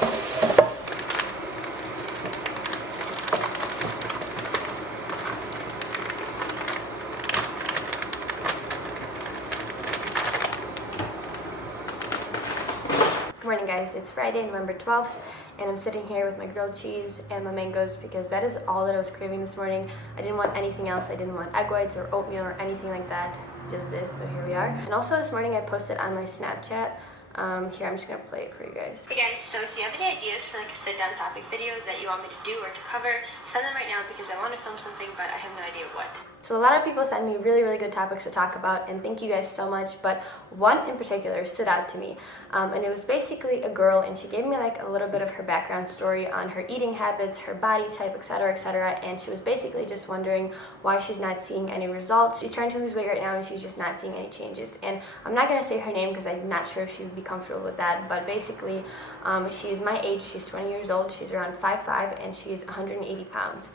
Good morning guys, it's Friday, November 12th, and I'm sitting here with my grilled cheese and my mangoes because that is all that I was craving this morning. I didn't want anything else. I didn't want egg whites or oatmeal or anything like that, just this, so here we are. And also this morning I posted on my Snapchat. Here, I'm just gonna play it for you guys. Hey guys, so if you have any ideas for like a sit-down topic video that you want me to do or to cover, send them right now because I want to film something, but I have no idea what. So a lot of people send me really good topics to talk about, and thank you guys so much, but one in particular stood out to me, and it was basically a girl, and she gave me like a little bit of her background story on her eating habits, her body type, etc., and she was basically just wondering why she's not seeing any results. She's trying to lose weight right now and she's just not seeing any changes, and I'm not going to say her name because I'm not sure if she would be comfortable with that, but basically she's my age, she's 20 years old, she's around 5'5", and she's 180 pounds.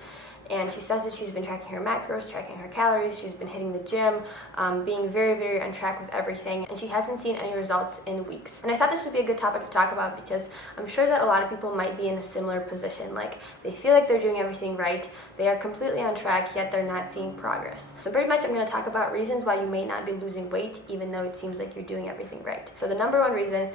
And she says that she's been tracking her macros, tracking her calories, she's been hitting the gym, being very on track with everything, and she hasn't seen any results in weeks. And I thought this would be a good topic to talk about because I'm sure that a lot of people might be in a similar position. Like, they feel like they're doing everything right, they are completely on track, yet they're not seeing progress. So pretty much I'm going to talk about reasons why you may not be losing weight even though it seems like you're doing everything right. So the number one reason,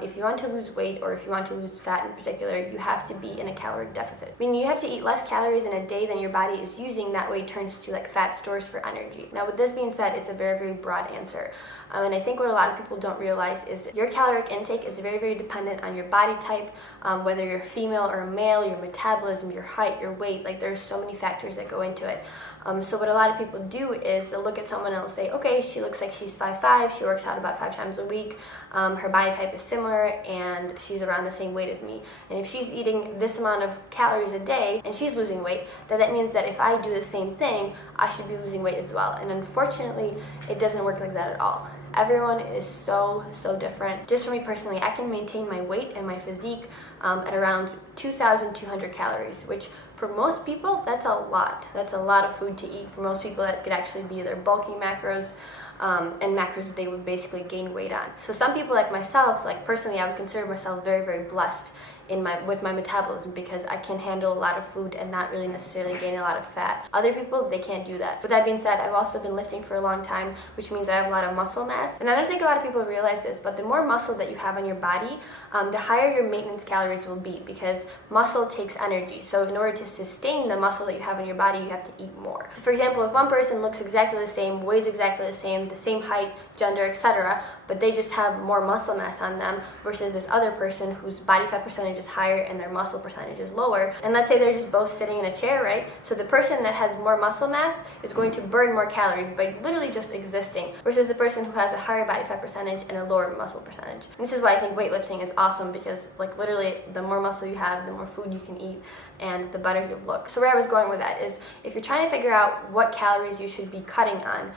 if you want to lose weight or if you want to lose fat in particular, you have to be in a caloric deficit. Meaning you have to eat less calories in a day than your body is using, that way it turns to like fat stores for energy. Now with this being said, it's a very broad answer. And I think what a lot of people don't realize is your caloric intake is very dependent on your body type, whether you're female or a male, your metabolism, your height, your weight, like there's so many factors that go into it. So what a lot of people do is they'll look at someone and they'll say, okay, she looks like she's 5'5", she works out about 5 times a week, her body type is similar, and she's around the same weight as me. And if she's eating this amount of calories a day and she's losing weight, then that means that if I do the same thing, I should be losing weight as well. And unfortunately, it doesn't work like that at all. Everyone is so different. Just for me personally, I can maintain my weight and my physique at around 2,200 calories, which for most people, that's a lot. That's a lot of food to eat. For most people, that could actually be their bulky macros and macros that they would basically gain weight on. So some people like myself, like personally, I would consider myself very blessed with my metabolism because I can handle a lot of food and not really necessarily gain a lot of fat. Other people, they can't do that. With that being said, I've also been lifting for a long time, which means I have a lot of muscle mass. And I don't think a lot of people realize this, but the more muscle that you have on your body, the higher your maintenance calories will be because muscle takes energy. So in order to sustain the muscle that you have in your body, you have to eat more. So for example, if one person looks exactly the same, weighs exactly the same height, gender, etc., but they just have more muscle mass on them versus this other person whose body fat percentage is higher and their muscle percentage is lower. And let's say they're just both sitting in a chair, right? So the person that has more muscle mass is going to burn more calories by literally just existing versus the person who has a higher body fat percentage and a lower muscle percentage. And this is why I think weightlifting is awesome because like literally the more muscle you have, the more food you can eat and the better you look. So where I was going with that is if you're trying to figure out what calories you should be cutting on,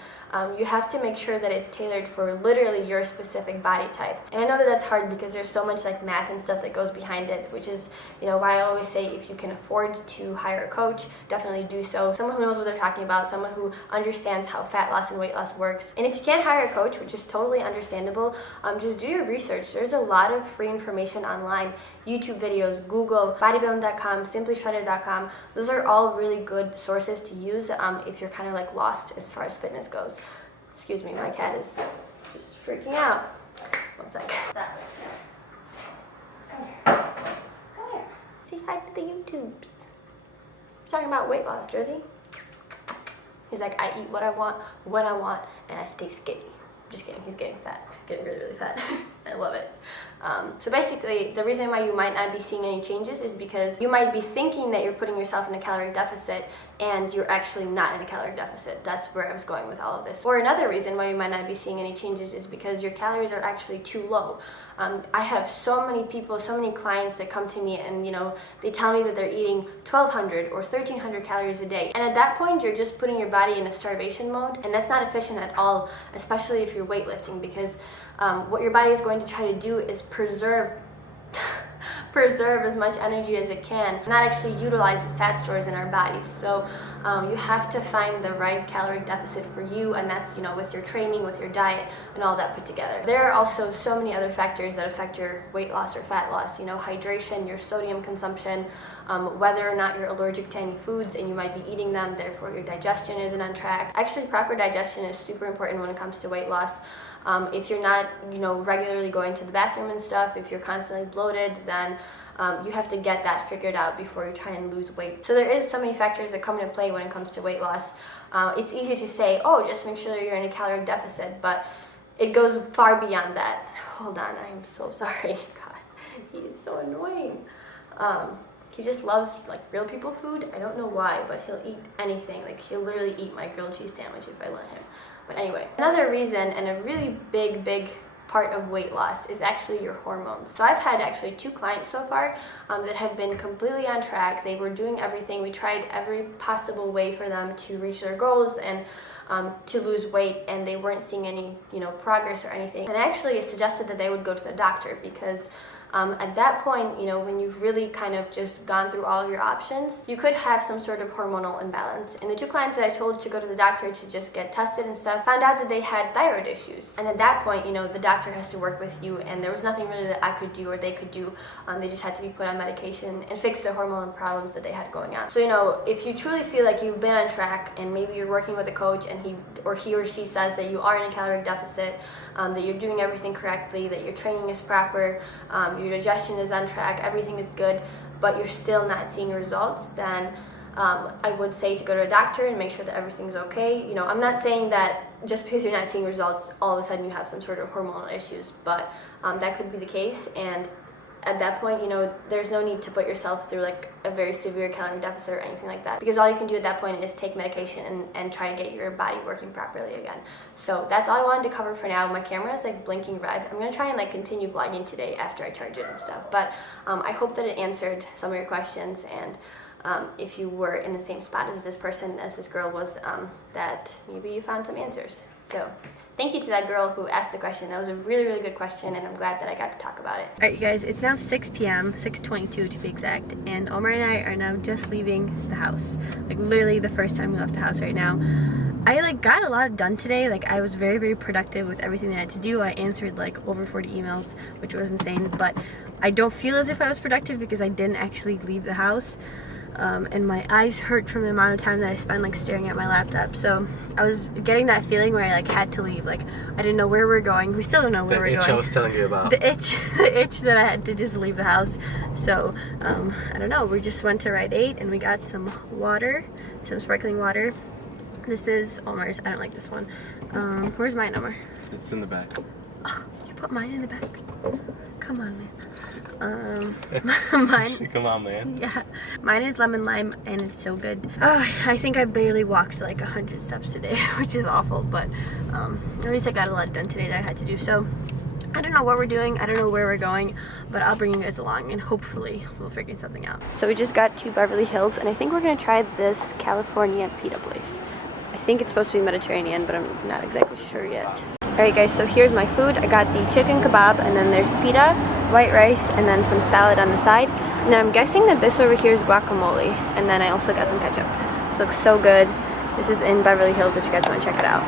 you have to make sure that it's tailored for literally your specific body type. And I know that that's hard because there's so much like math and stuff that goes behind it, which is, you know, why I always say if you can afford to hire a coach, definitely do so. Someone who knows what they're talking about, someone who understands how fat loss and weight loss works. And if you can't hire a coach, which is totally understandable, just do your research. There's a lot of free information online, YouTube videos, Google, bodybuilding.com, simplyshredded.com. Those are all really good sources to use if you're kind of like lost as far as fitness goes. Excuse me, my cat is just freaking out. One sec. Stop. Come here. Come here. Say hi to the YouTubes. We're talking about weight loss, Jersey. He's like, I eat what I want, when I want, and I stay skinny. Just kidding, he's getting fat. He's getting really fat. I love it. So basically, the reason why you might not be seeing any changes is because you might be thinking that you're putting yourself in a caloric deficit and you're actually not in a caloric deficit. That's where I was going with all of this. Or another reason why you might not be seeing any changes is because your calories are actually too low. I have so many people, so many clients that come to me and, you know, they tell me that they're eating 1,200 or 1,300 calories a day. And at that point, you're just putting your body in a starvation mode, and that's not efficient at all, especially if you're weightlifting, because what your body is going to try to do is preserve preserve as much energy as it can, not actually utilize the fat stores in our bodies. So you have to find the right caloric deficit for you, and that's, you know, with your training, with your diet, and all that put together. There are also so many other factors that affect your weight loss or fat loss. You know, hydration, your sodium consumption, whether or not you're allergic to any foods and you might be eating them, therefore your digestion isn't on track. Actually, proper digestion is super important when it comes to weight loss. If you're not, you know, regularly going to the bathroom and stuff, if you're constantly bloated, then you have to get that figured out before you try and lose weight. So there is so many factors that come into play when it comes to weight loss. It's easy to say, oh, just make sure that you're in a caloric deficit, but it goes far beyond that. Hold on, I am so sorry. God, he is so annoying. He just loves like real people food. I don't know why, but he'll eat anything. Like he'll literally eat my grilled cheese sandwich if I let him. But anyway, another reason and a really big part of weight loss is actually your hormones. So I've had actually 2 clients so far that have been completely on track. They were doing everything. We tried every possible way for them to reach their goals and to lose weight, and they weren't seeing any, you know, progress or anything. And I actually suggested that they would go to the doctor because at that point, you know, when you've really kind of just gone through all of your options, you could have some sort of hormonal imbalance. And the 2 clients that I told to go to the doctor to just get tested and stuff found out that they had thyroid issues. And at that point, you know, the doctor has to work with you, and there was nothing really that I could do or they could do. They just had to be put on medication and fix the hormonal problems that they had going on. So, you know, if you truly feel like you've been on track and maybe you're working with a coach and he or she says that you are in a caloric deficit, that you're doing everything correctly, that your training is proper, your digestion is on track, everything is good, but you're still not seeing results, then I would say to go to a doctor and make sure that everything's okay. You know, I'm not saying that just because you're not seeing results, all of a sudden you have some sort of hormonal issues, but that could be the case. And at that point, you know, there's no need to put yourself through like a very severe calorie deficit or anything like that, because all you can do at that point is take medication and try to get your body working properly again. So that's all I wanted to cover for now. My camera is like blinking red. I'm gonna try and like continue vlogging today after I charge it and stuff, but I hope that it answered some of your questions, and if you were in the same spot as this person, as this girl was, that maybe you found some answers. So thank you to that girl who asked the question. That was a really good question, and I'm glad that I got to talk about it. Alright, you guys, it's now 6 p.m., 6:22 to be exact, and Omar and I are now just leaving the house. Like literally the first time we left the house right now. I like got a lot done today. Like I was very productive with everything that I had to do. I answered like over 40 emails, which was insane, but I don't feel as if I was productive because I didn't actually leave the house. And my eyes hurt from the amount of time that I spent like staring at my laptop. So I was getting that feeling where I like had to leave. Like I didn't know where we're going. We still don't know where we're going. The itch I was telling you about. The itch that I had to just leave the house. So I don't know. We just went to Rite Aid and we got some water, some sparkling water. This is Omar's. I don't like this one. Where's mine, Omar? It's in the back. Oh, you put mine in the back? Come on, man. Mine. Come on, man. Yeah, mine is lemon lime, and it's so good. I think I barely walked like 100 steps today, which is awful, but at least I got a lot done today that I had to do. So I don't know what we're doing, I don't know where we're going, but I'll bring you guys along and hopefully we'll figure something out. So we just got to Beverly Hills, and I think we're gonna try this California pita place. I think it's supposed to be Mediterranean, but I'm not exactly sure yet. Alright guys, so here's my food. I got the chicken kebab, and then there's pita, white rice, and then some salad on the side. And I'm guessing that this over here is guacamole, and then I also got some ketchup. This looks so good. This is in Beverly Hills if you guys want to check it out.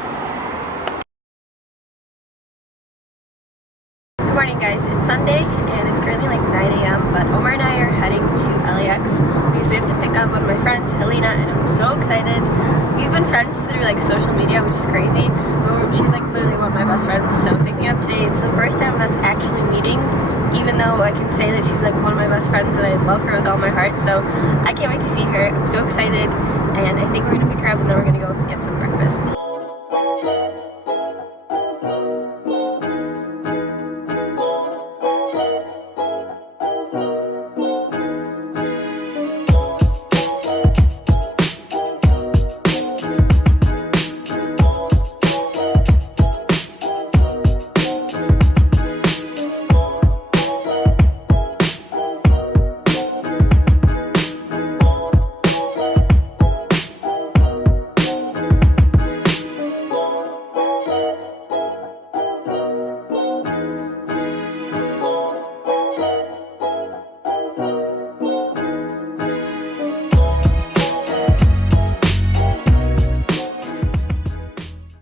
Good morning guys, it's Sunday, and it's currently like 9 a.m. but Omar and I are heading to LAX because we have to pick up one of my friends, Helena, and I'm so excited. We've been friends through like social media, which is crazy. She's like literally one of my best friends, so picking up today, it's the first time of us actually meeting, even though I can say that she's like one of my best friends and I love her with all my heart. So I can't wait to see her. I'm so excited, and I think we're gonna pick her up and then we're gonna go get some breakfast.